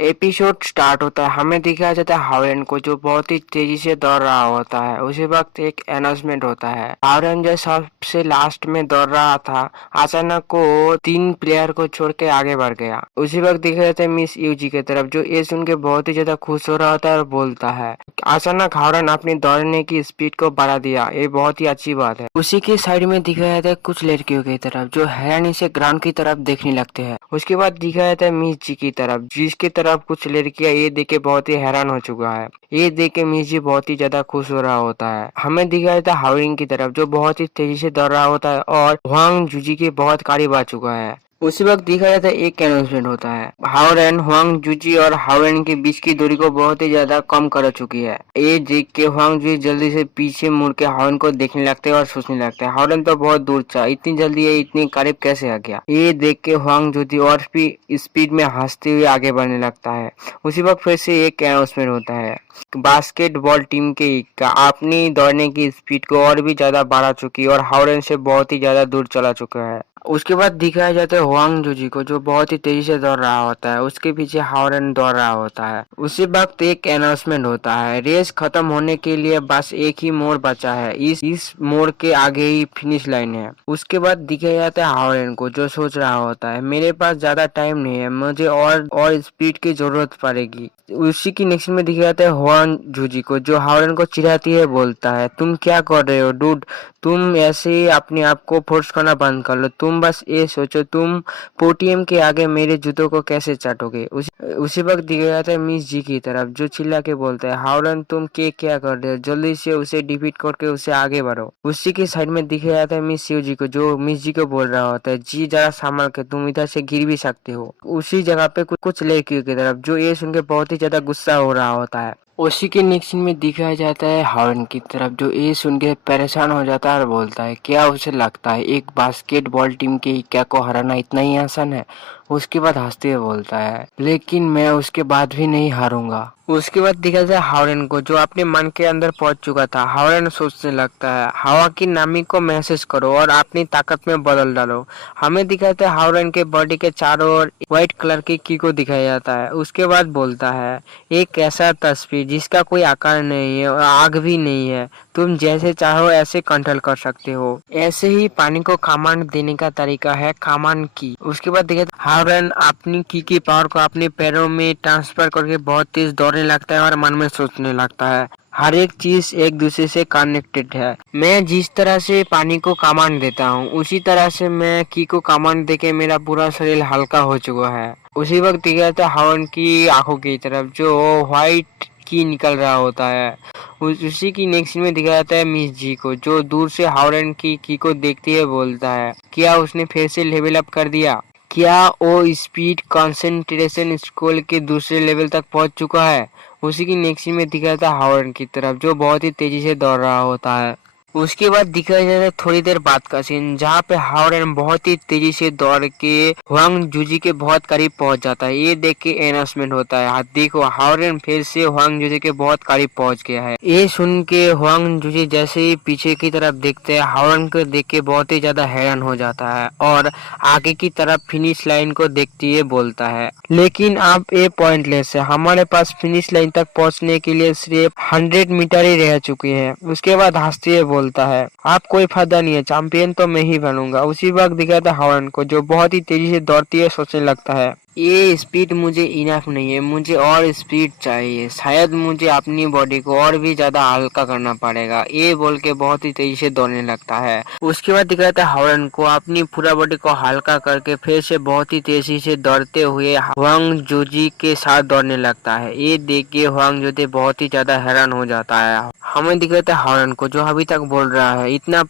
Episode start होता है, हमें दिखाया जाता है हावरेन को जो बहुत ही तेजी से दौड़ रहा होता है। उसी वक्त एक अनाउंसमेंट होता है। हावरेन जो सबसे लास्ट में दौड़ रहा था, अचानक को 3 प्लेयर को छोड़ के आगे बढ़ गया। उसी वक्त दिखाया जाता है मिस यूजी की तरफ, जो ये सुन के बहुत ही ज्यादा खुश हो रहा होता है और बोलता है अचानक हावरेन अपनी दौड़ने की स्पीड को बढ़ा दिया, ये बहुत ही अच्छी बात है। उसी के साइड में दिखाया जाता है कुछ लड़कियों की तरफ जो हैरानी से ग्राउंड की तरफ देखने लगते हैं। उसके बाद दिखाया जाता है मिस जी की तरफ, जिसकी तरफ कुछ लड़कियां ये देख के बहुत ही हैरान हो चुका है। ये देख के मिस जी बहुत ही ज्यादा खुश हो रहा होता है। हमें दिखाया जाता है हावरिंग की तरफ, जो बहुत ही तेजी से दौड़ रहा होता है और हुआंग जूजी के बहुत करीब आ चुका है। उसी वक्त दिखाया जाता है एक अनाउंसमेंट होता है। हावरेन हुआंग जूजी और हावरेन के बीच की दूरी को बहुत ही ज्यादा कम कर चुकी है। ये देख के हुआंग जूजी जल्दी से पीछे मुड़ के हावरेन को देखने लगते हैं और सोचने लगते हैं हावरेन तो बहुत दूर था, इतनी जल्दी ये इतनी करीब कैसे आ गया। ये देख के हुआंग जूजी और भी स्पीड में हंसते हुए आगे बढ़ने लगता है। उसी वक्त फिर से एक अनाउंसमेंट होता है। बास्केटबॉल टीम के इक्का अपनी दौड़ने की स्पीड को और भी ज्यादा बढ़ा चुकी है और हावरेन से बहुत ही ज्यादा दूर चला चुका है। उसके बाद दिखाया जाता है हुआंग जूजी को, जो बहुत ही तेजी से दौड़ रहा होता है। उसके पीछे हावरेन दौड़ रहा होता है। उसी वक्त एक अनाउंसमेंट होता है, रेस खत्म होने के लिए बस एक ही मोड़ बचा है, इस मोड़ के आगे ही फिनिश लाइन है। उसके बाद दिखाया जाता है हावरेन को, जो सोच रहा होता है मेरे पास ज्यादा टाइम नहीं है, मुझे और स्पीड की जरूरत पड़ेगी। उसी की नेक्स्ट में दिखाया जाता है हुआंग जूजी को, जो हावरेन को चिढ़ाती है, बोलता है तुम क्या कर रहे हो डूड, तुम ऐसे ही अपने आप को फोर्स करना बंद कर लो। तुम बस ये सोचो तुम पोडियम के आगे मेरे जूतों को कैसे चाटोगे। उसी वक्त दिखाया जाता है मिस जी की तरफ, जो चिल्ला के बोलता है हावरेन तुम क्या कर रहे हो, जल्दी से उसे डिफीट करके उसे आगे बढ़ो। उसी के साइड में दिखाया जाता है मिस यू जी को, जो मिस जी को बोल रहा होता है जी जरा संभाल के, तुम इधर से गिर भी सकते हो। उसी जगह पे कुछ लड़कियों की तरफ, जो ये सुन के बहुत ही ज्यादा गुस्सा हो रहा होता है। उसी के नेक्स्ट सीन में दिखाया जाता है हावरेन की तरफ, जो ये सुन के परेशान हो जाता है और बोलता है क्या उसे लगता है एक बास्केटबॉल टीम के इक्का को हराना इतना ही आसान है। उसके बाद हंसते हुए बोलता है लेकिन मैं उसके बाद भी नहीं हारूंगा। उसके बाद दिखा जाए हावरेन को, जो अपने मन के अंदर पहुंच चुका था। हावरेन सोचने लगता है हवा की नमी को महसूस करो और अपनी ताकत में बदल डालो। हमें दिखाते है हावरेन के बॉडी के चारों ओर व्हाइट कलर की को दिखाया जाता है। उसके बाद बोलता है एक ऐसा तस्वीर जिसका कोई आकार नहीं है और आग भी नहीं है, तुम जैसे चाहो ऐसे कंट्रोल कर सकते हो। ऐसे ही पानी को कमांड देने का तरीका है कमांड की। उसके बाद देखिए हावरेन अपनी की पावर को अपने पैरों में ट्रांसफर करके बहुत तेज दौड़ने लगता है और मन में सोचने लगता है हर एक चीज एक दूसरे से कनेक्टेड है। मैं जिस तरह से पानी को कमांड देता हूँ उसी तरह से मैं की को कमांड देके मेरा पूरा शरीर हल्का हो चुका है। उसी वक्त दिखा था हावरेन की आंखों की तरफ, जो व्हाइट की निकल रहा होता है। उसी की नेक्स्ट में दिखाया जाता है मिस जी को, जो दूर से हावरेन की को देखते हुए बोलता है क्या उसने फिर से लेवल अप कर दिया, क्या वो स्पीड कंसंट्रेशन स्कूल के दूसरे लेवल तक पहुंच चुका है। उसी की नेक्स्ट में दिखाया था हावरेन की तरफ, जो बहुत ही तेजी से दौड़ रहा होता है। उसके बाद दिखाया जाता है थोड़ी देर बाद का सीन, जहाँ पे हावरेन बहुत ही तेजी से दौड़ के हुआंग जूजी के बहुत करीब पहुंच जाता है। ये देख के अनाउंसमेंट होता है देखो हावरेन फिर से हुआंग जूजी के बहुत करीब पहुंच गया है। ये सुन के हुआंग जूजी जैसे ही पीछे की तरफ देखते हैं हावरेन को देख के बहुत ही ज्यादा हैरान हो जाता है और आगे की तरफ फिनिश लाइन को देखते हुए बोलता है लेकिन आप ये पॉइंटलेस है, हमारे पास फिनिश लाइन तक पहुंचने के लिए सिर्फ 100 मीटर ही रह चुके हैं। उसके बाद हंसते हुए बोलता है आप कोई फायदा नहीं है, चैंपियन तो मैं ही बनूंगा। उसी वक्त दिखाता हावरेन को, जो बहुत ही तेजी से दौड़ती है, सोचने लगता है ये स्पीड मुझे इनफ नहीं है, मुझे और स्पीड चाहिए, शायद मुझे अपनी बॉडी को और भी ज्यादा हल्का करना पड़ेगा। ये बोल के बहुत ही तेजी से दौड़ने लगता है। उसके बाद दिखाता है हावरेन को अपनी पूरा बॉडी को हल्का करके फिर से बहुत ही तेजी से दौड़ते हुए हुआंग जूजी के साथ दौड़ने लगता है। ये देख के हुआंग जूजी बहुत ही ज्यादा हैरान हो जाता है। हमें दिखाता है हावरेन को, जो अभी तक बोल रहा है इतना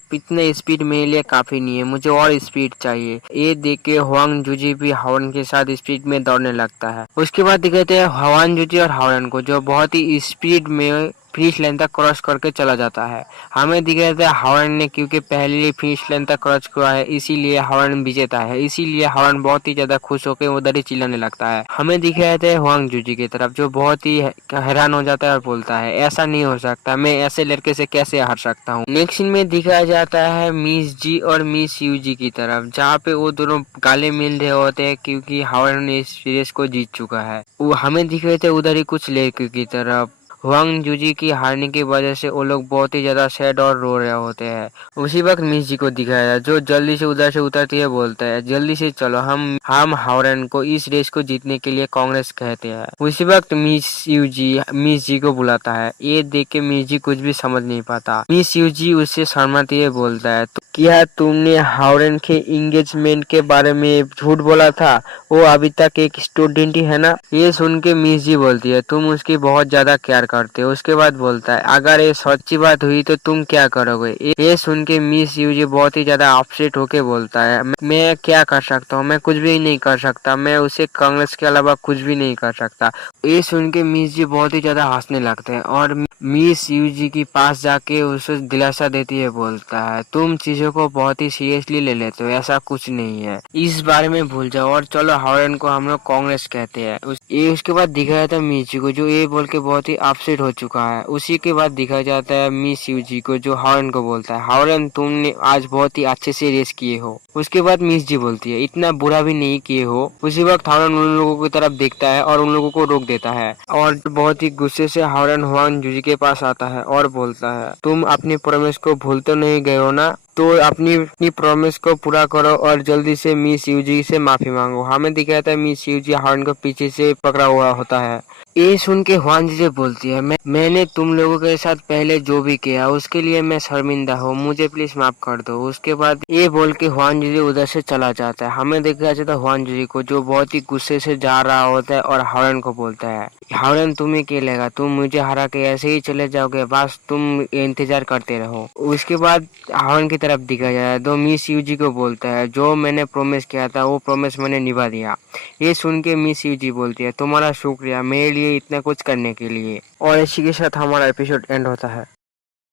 स्पीड मेरे लिए काफी नहीं है, मुझे और स्पीड चाहिए। ये देख के हुआंग जूजी भी हावरेन के साथ स्पीड में दौड़ने लगता है। उसके बाद दिखाते हैं हुआंग जूजी और हावरेन को, जो बहुत ही स्पीड में फिनिश लाइन तक क्रॉस करके चला जाता है। हमें दिख रहा था हॉर्न ने क्योंकि पहले फिनिश लाइन तक क्रॉस किया है इसीलिए हॉर्न विजेता है, इसीलिए हॉर्न बहुत ही ज्यादा खुश होकर उधर ही चिल्लाने लगता है। हमें दिख रहा था हुआंग जूजी की तरफ जो बहुत ही हैरान हो जाता है और बोलता है ऐसा नहीं हो सकता, मैं ऐसे लड़के से कैसे हार सकता हूँ। नेक्स्ट सीन में दिखाया जाता है मिस जी और मिस यूजी की तरफ जहाँ पे वो दोनों गाले मिल रहे होते हैं क्योंकि हॉर्न ने इस रेस को जीत चुका है। वो हमें दिख रहे थे उधर ही कुछ लड़कियों की तरफ। हुआंग जूजी की हारने की वजह से वो लोग बहुत ही ज्यादा सैड और रो रहे होते हैं। उसी वक्त मिस जी को दिखाया है जो जल्दी से उधर से उतरती है, बोलता है जल्दी से चलो, हम हावरन को इस रेस को जीतने के लिए कांग्रेस कहते हैं। उसी वक्त मिस यूजी मिस जी को बुलाता है। ये देख के मिस जी कुछ भी समझ नहीं पाता। मिस यूजी उससे शर्माते हुए बोलता है तो क्या तुमने हावरन के एंगेजमेंट के बारे में झूठ बोला था? वो अभी तक एक स्टूडेंट ही है ना। ये सुन के मिस जी बोलती है तुम उसकी बहुत ज्यादा केयर करते हो। उसके बाद बोलता है अगर ये सच्ची बात हुई तो तुम क्या करोगे? ये सुन के मिस यूजी बहुत ही ज्यादा अपसेट होके बोलता है मैं क्या कर सकता हूँ, मैं कुछ भी नहीं कर सकता, मैं उसे कांग्रेस के अलावा कुछ भी नहीं कर सकता। ये सुन के मिस जी बहुत ही ज्यादा हंसने लगते हैं और मिस यूजी के पास जाके उसे दिलासा देती है, बोलता है तुम चीजों को बहुत ही सीरियसली ले लेते हो, ऐसा कुछ नहीं है, इस बारे में भूल जाओ और चलो हावरन को हम लोग कांग्रेस कहते हैं। उसके बाद दिखाया था मिस जी को जो ये बोल के बहुत ही अपसेट हो चुका है। उसी के बाद दिखाया जाता है मिस यूजी को जो हावरन को बोलता है हावरन तुमने आज बहुत ही अच्छे से रेस किए हो। उसके बाद मिस जी बोलती है इतना बुरा भी नहीं किए हो। उसी वक्त हावरन उन लोगों की तरफ देखता है और उन लोगों को रोक देता है और बहुत ही गुस्से से हावरन हुआंग जूजी के पास आता है और बोलता है तुम अपनी प्रॉमिस को भूल तो नहीं गए हो ना, तो अपनी प्रॉमिस को पूरा करो और जल्दी से मिस यूजी से माफी मांगो। हमें दिखाया था मिस यूजी हार्न को पीछे से पकड़ा हुआ होता है। ये सुन के हुआन जी से बोलती है मैंने तुम लोगों के साथ पहले जो भी किया उसके लिए मैं शर्मिंदा हूँ, मुझे प्लीज माफ कर दो। उसके बाद ये बोल के हुआन जी उधर से चला जाता है। हमें देखा जाता है हुआन जी को जो बहुत ही गुस्से से जा रहा होता है और हावरन को बोलता है हावरन तुम्हें क्या लगा तुम मुझे हरा के ऐसे ही चले जाओगे, बस तुम इंतजार करते रहो। उसके बाद हावरन की तरफ दिखा जाता है तो मिस यूजी को बोलता है जो मैंने प्रॉमिस किया था वो प्रॉमिस मैंने निभा दिया। ये सुन के मिस यूजी बोलती है तुम्हारा शुक्रिया मेरे लिए इतना कुछ करने के लिए। और इसी के साथ हमारा एपिसोड एंड होता है।